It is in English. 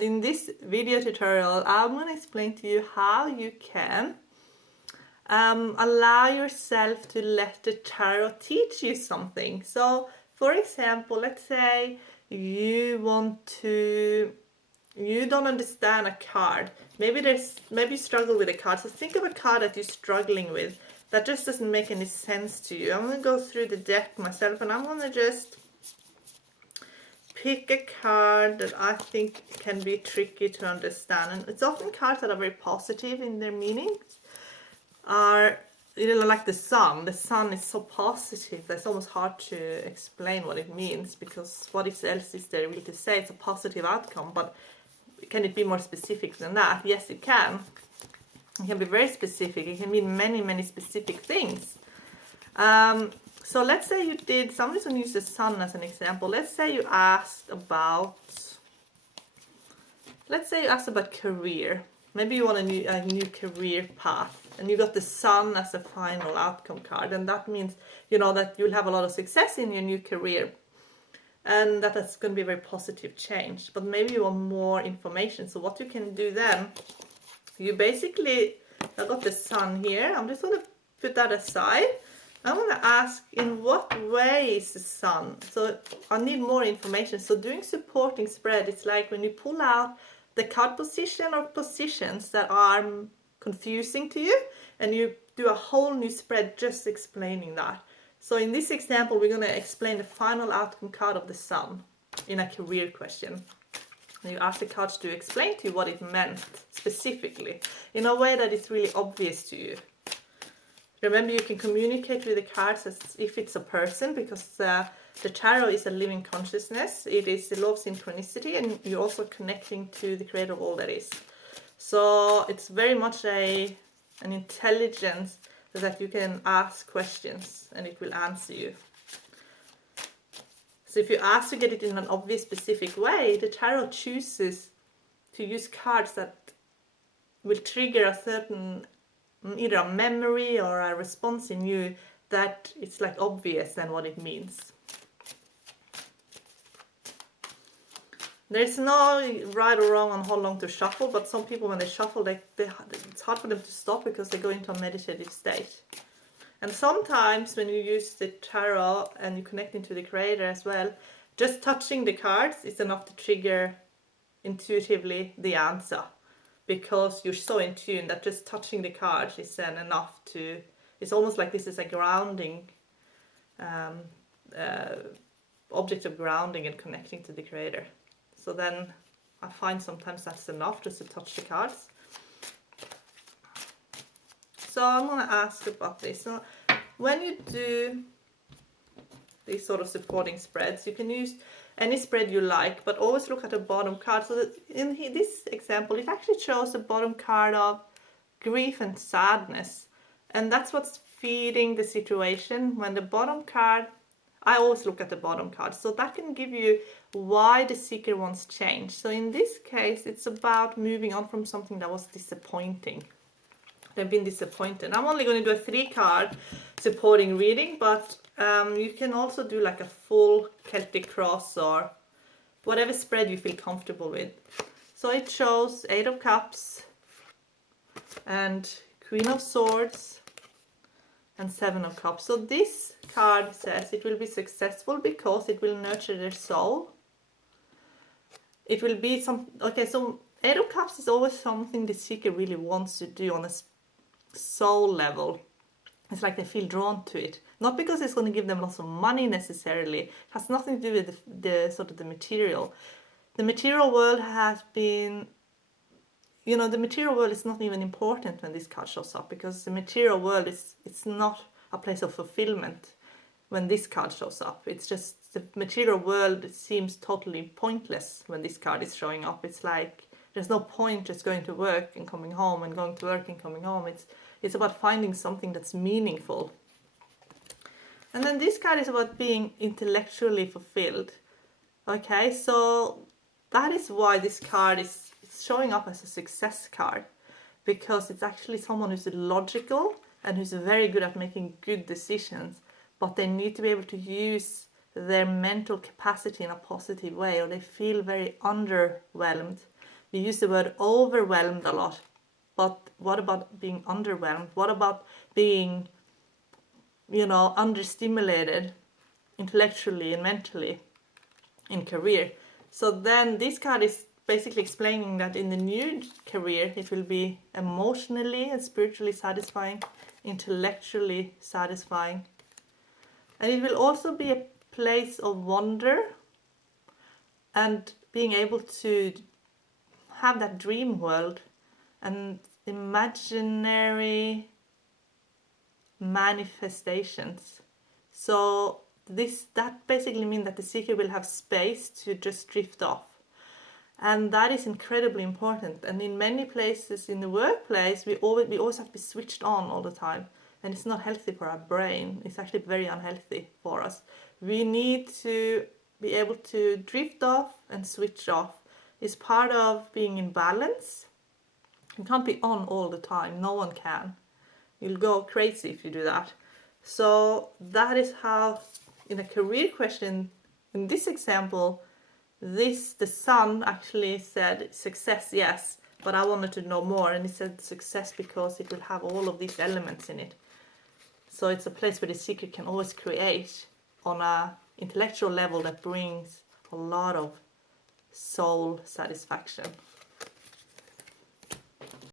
In this video tutorial, I'm going to explain to you how you can allow yourself to let the tarot teach you something. So, for example, let's say you don't understand a card. Maybe you struggle with a card. So think of a card that you're struggling with that just doesn't make any sense to you. I'm going to go through the deck myself and I'm going to just pick a card that I think can be tricky to understand. And it's often cards that are very positive in their meanings. Like the sun. The sun is so positive that it's almost hard to explain what it means, because what else is there really to say? It's a positive outcome, but can it be more specific than that? Yes, it can. It can be very specific. It can mean many, many specific things. So let's say you did, somebody's going to use the sun as an example. Let's say you asked about career. Maybe you want a new career path, and you got the sun as a final outcome card, and that means, that you'll have a lot of success in your new career, and that's going to be a very positive change. But maybe you want more information. So what you can do then, I got the sun here. I'm just going to put that aside. I want to ask, in what way is the sun? So I need more information. So doing supporting spread, it's like when you pull out the card position or positions that are confusing to you, and you do a whole new spread just explaining that. So in this example, we're going to explain the final outcome card of the sun in a career question. And you ask the cards to explain to you what it meant specifically in a way that is really obvious to you. Remember, you can communicate with the cards as if it's a person, because the tarot is a living consciousness. It is the law of synchronicity, and you're also connecting to the creator of all that is. So it's very much an intelligence that you can ask questions and it will answer you. So if you ask to get it in an obvious, specific way, the tarot chooses to use cards that will trigger a certain, either a memory or a response in you that it's like obvious than what it means. There's no right or wrong on how long to shuffle, but some people, when they shuffle, it's hard for them to stop because they go into a meditative state. And sometimes when you use the tarot and you connect into the creator as well, just touching the cards is enough to trigger intuitively the answer, because you're so in tune that just touching the cards is then enough to, it's almost like this is a grounding, object of grounding and connecting to the creator. So then I find sometimes that's enough just to touch the cards. So I'm going to ask about this. So when you do these sort of supporting spreads, you can use any spread you like, but always look at the bottom card. So that in this example, it actually shows the bottom card of grief and sadness. And that's what's feeding the situation. When the bottom card, I always look at the bottom card. So that can give you why the seeker wants change. So in this case, it's about moving on from something that was disappointing. They've been disappointed. I'm only going to do a 3-card supporting reading, but you can also do like a full Celtic cross or whatever spread you feel comfortable with. So it shows 8 of Cups and Queen of Swords and 7 of Cups. So this card says it will be successful because it will nurture their soul. It will be so 8 of Cups is always something the seeker really wants to do on a soul level. It's like they feel drawn to it, not because it's going to give them lots of money necessarily. It has nothing to do with the sort of the material. The material world has been, the material world is not even important when this card shows up, because the material world it's not a place of fulfillment when this card shows up. It's just the material world seems totally pointless when this card is showing up. It's like there's no point just going to work and coming home and going to work and coming home. It's about finding something that's meaningful. And then this card is about being intellectually fulfilled. Okay, so that is why this card is showing up as a success card, because it's actually someone who's logical and who's very good at making good decisions, but they need to be able to use their mental capacity in a positive way, or they feel very underwhelmed. We use the word overwhelmed a lot. But what about being underwhelmed? What about being, understimulated intellectually and mentally in career? So then this card is basically explaining that in the new career it will be emotionally and spiritually satisfying, intellectually satisfying, and it will also be a place of wonder and being able to have that dream world and imaginary manifestations. So that basically means that the seeker will have space to just drift off. And that is incredibly important. And in many places in the workplace, we always have to be switched on all the time. And it's not healthy for our brain. It's actually very unhealthy for us. We need to be able to drift off and switch off. It's part of being in balance. You can't be on all the time. No one can. You'll go crazy if you do that. So that is how, in a career question, in this example, the son actually said success, yes, but I wanted to know more, and he said success because it will have all of these elements in it. So it's a place where the seeker can always create on a intellectual level that brings a lot of soul satisfaction.